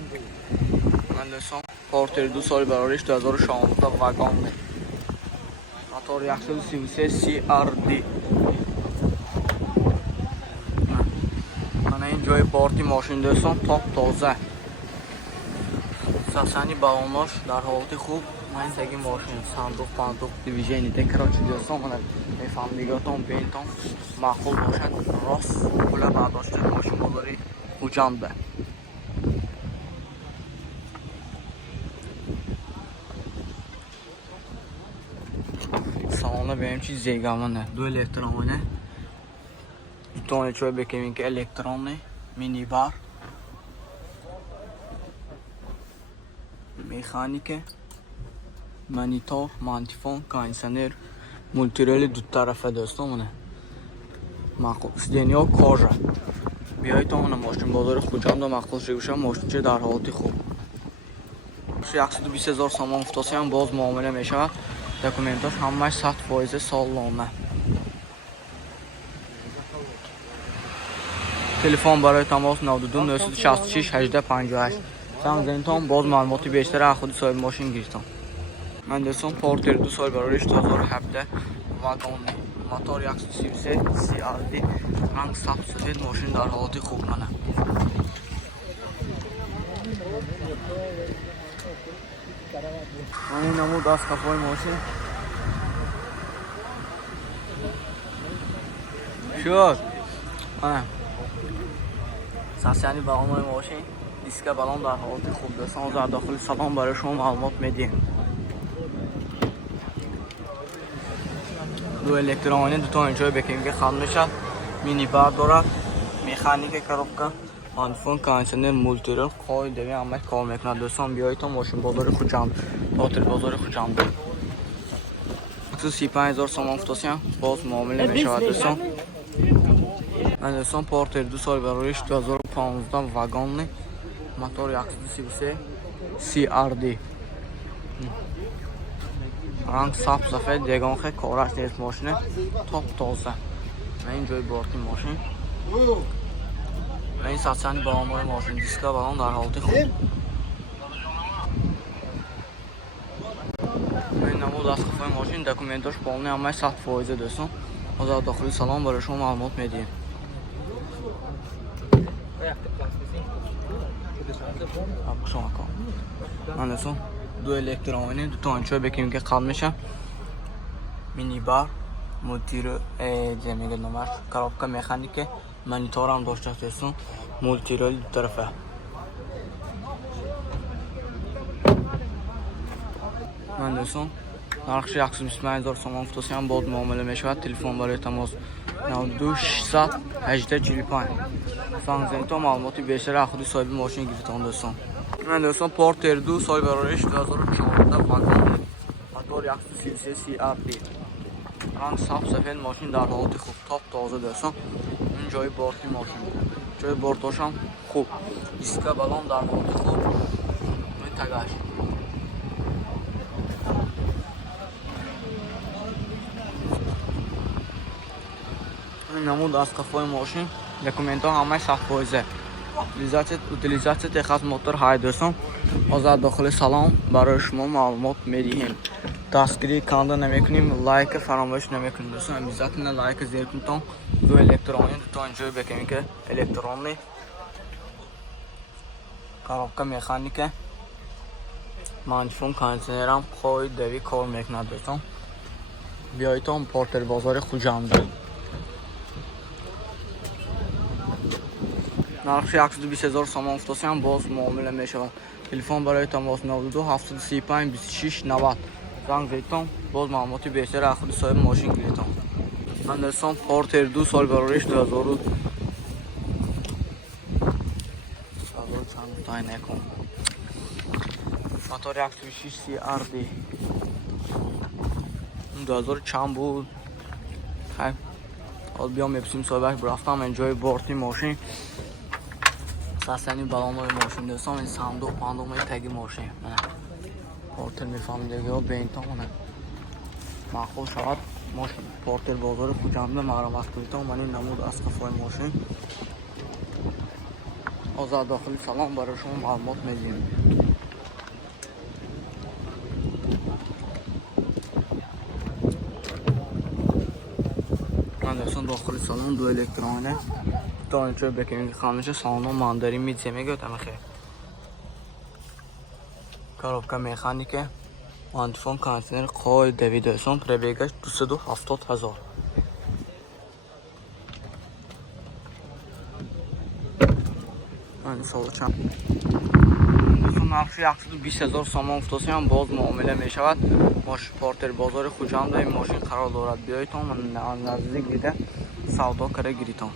Anderson Porter 2 سال برایش 2016 واگن موتور 133 CRD. من این جای بارتی ماشین دوستان تاپ تازه ساسانی بالوناش در حالت خوب. من تگی ماشین صندوق پاندوق دیویژنی دکراچ دوستان من میفهمیگاتون بینتون معقول باشد راست کلا برداشت ماشین بازاری خوجانده. Salonda benim için Zegam'ın du elektronlu. Bir tane şöyle bekleyin ki elektronlu mini bar. Mekanik, monitor, mantifon, kansener, multireli دو طرفه دوستان. معقول استنیا کاژا. بیایید تا من ماشین بازار خوجام و معقول شوشم ماشین چه در حالت خوب. 120,000 سامان افتاسی هم باز معامله میشه. دکومنتاش همش 100% سالانه. تلفن برای تماس 92 966 1858. زنگتون باز معلوماتی بیشتر از خود صاحب ماشین گرفتم. من دوستان پورتر 2 سال برایش 2017 واگن موتور 133 CRD رنگ سفید ماشین در حالت خوب منه. من این نمود از کفای ماشین شد. ساسیانی بالون ماشین دیسک بالون در حالت خوب دوستان در داخل سالن برای شما معلومات میدیم. دو الکترونی دو تا اینجا بکنیم که خام میشد. مینی بار دارد. مکانیک کاروبکا آنفون کانسنر مولتیرل خواهی دوی همه کار میکنه دوستان. بیایید تا ماشین بازار خوجام تاتل بازار خوجام بود 35,000 سامان فتاسیم باز معامله میشود دوستان. من دوستان پورتر 2 سال برایش 2015 واگن موتور 133 CRD رنگ صاف سفید دیگان خیلی کارش نیست ماشین تاپ تازه. من این جای بارتی ماشین این ساسانی بالون ماشین دیسکا بالون در حالت خوب. این نمود از کفای ماشین دکومنتاش بالونه همه 100% دوستان. از داخلی سالن برای شما معلومات میدیم. من دوستان دو الکترونی دو تا انچه بکنیم که قلب میشه. مینی بار مولتیر جمیگه نمر کاروبکا مکانیک مانیتور هم داشته دوستان. مولتیرل دو طرفه. من دوستان نرخش 125,000 سامان فتاسی هم باز معامله میشود. تلفن برای تماس 92 600 1845. زنگ تا معلوماتی بیشتر از خود صاحب ماشین گرفتم دوستان. من دوستان پورتر 2 سال برایش 2014 واگن موتور 133 CRD رنگ صاف سفید ماشین در حالت خوب تاپ تازه دوستان. این جای بارتی ماشین جای بارتاش هم خوب دیسکا بالون در حالت خوب. این تگاش این نمود از کفای ماشین دکومنت ها همه 100% utilizatsiya texas motor های دوستان. از داخل سالن برای شما معلومات میدیم. دستگیری کانال نمیکنیم لایک فراموش نمیکنیم دوستان. میزاتن لایک زیر کنتون دو الکترونی دو تا اینجا بکنیم که الکترونی کاروبکا مکانیک مانیفون کانسنر هم خواهی دوی کار میکنه دوستان. بیایید تا پورتر بازار خوجنده. نرخش 120,000 سامان فتاسی هم باز معامله میشود. تلفن برای تماس 92 735 26 90. زنگ زیتون باز معلوماتی بیشتر از خود صاحب ماشین گرفتم. من دوستان پورتر 2 سال برایش 2000 چند تای نکن موتور 136 CRD 2000 چند بود. خیلی حال بیام بپسیم صاحبش برفتم انجای بارتی ماشین ساسانی بالون ماشین دوستان. این صندوق پاندوق می تگی ماشین من پورتر میفهم دیگه و بینتون من معقول شود ماشین پورتر بازار خوجنده مرمت کنید. من این نمود از کفای ماشین آزاد داخلی سلام برای شما معلومات میدیم. Anderson daxili salon du elektroniyle dönüşü bekleyin kalmışı salonun mandarin midyeme götürmek. Коробка механики, антифон кондиционер, qo'y Davidson, prebega 270,000. Hani solu çam. Narxi yaxshidir 20,000 so'm avtosiyan boz muomala meshavad. Mosh porter bozori Xo'jandda این ماشین قرار دارد بیایید تا من نزدیک دیده سودا کرده گیریتون.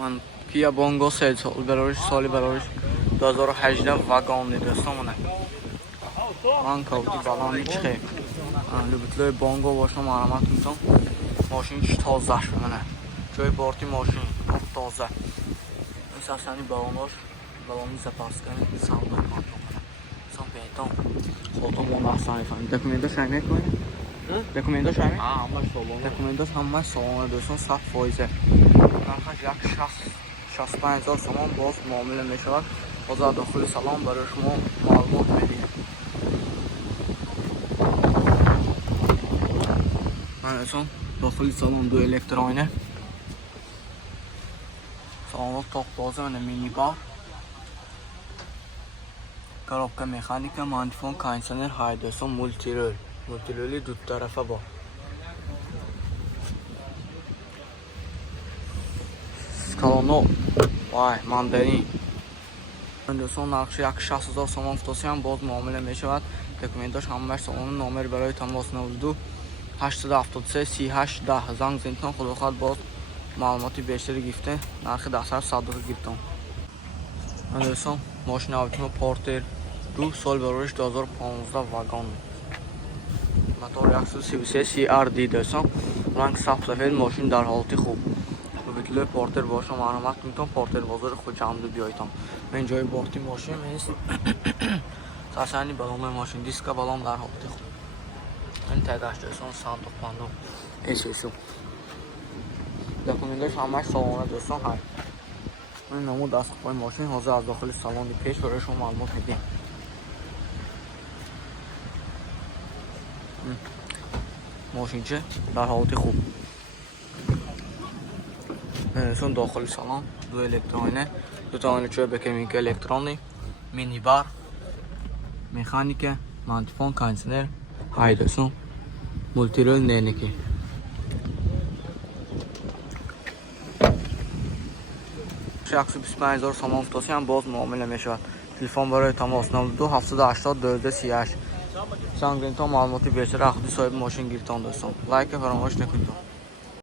من کیا بونگو سالی براش 2018 واگن دیدستم. من کاوی بالانی چه؟ لبتلوی بونگو باشم معلومات میتونم. ماشین تازه شده منه. جای بارتی ماشین تازه. این ساسانی بالانی زپاس کنه سودا کنه. سام بیتون. خودم مناسب فهمید. دکومنتش همه کنه. دکومنتش همه؟ همش سالون. دکومنتش همش سالون دوستان 100%. نرخش یک 65,000 so'm boz muomala میشود. آزاد داخلی سلام برای شما معلومات میدیم. Anderson daxili salon du elektroniyle salonda top-toza ve minibar, коробка mexanika, mantifon, kondisioner, haydasyon, multirol dü tarafa var. Salonu vay mandarin. Anderson narxi 60,000 so'm avtosiyan boz muomala میشود. دکومنتاش همش salonun nomeri برای تماس 92 873 38 10 زنگ زنتون خداخواد باز معلوماتی بیشتری گفته نرخ 10 صادق گفتم. Anderson ماشین آوتیما پورتر 2 سال براش 2015 واگن موتور 133 CRD داشتم. رنگ سبز ماشین در حالت خوب. بگیله پورتر باشم معلومات میتونم پورتر بازار خوجنده بیایتم. من جای بارتی ماشین نیست. ساسانی بالون ماشین دیسک بالون در حالت خوب. این تگاش داشتم صندوق پاندو ایسیسو. دکومنتش همش سالانه داشتم های. من نمو دست پای ماشین حاضر از داخل سالانی پیش برای شما معلومات میدیم. ماشین چه در حالت خوب. Son daxili salon du elektroniyle دو تا چوب مکانیکی الکترونی مینی بار مکانیکه مانتیفون کانسنر haydasyon multirol neneki شخص 25,000 so'm avtosiyan boz muomala میشود. تلفن برای تماس 92 780 238. Sangrenton معلوماتی بیشتر اخدی صاحب ماشین گیرتان داشتم. لایک فراموش نکنید.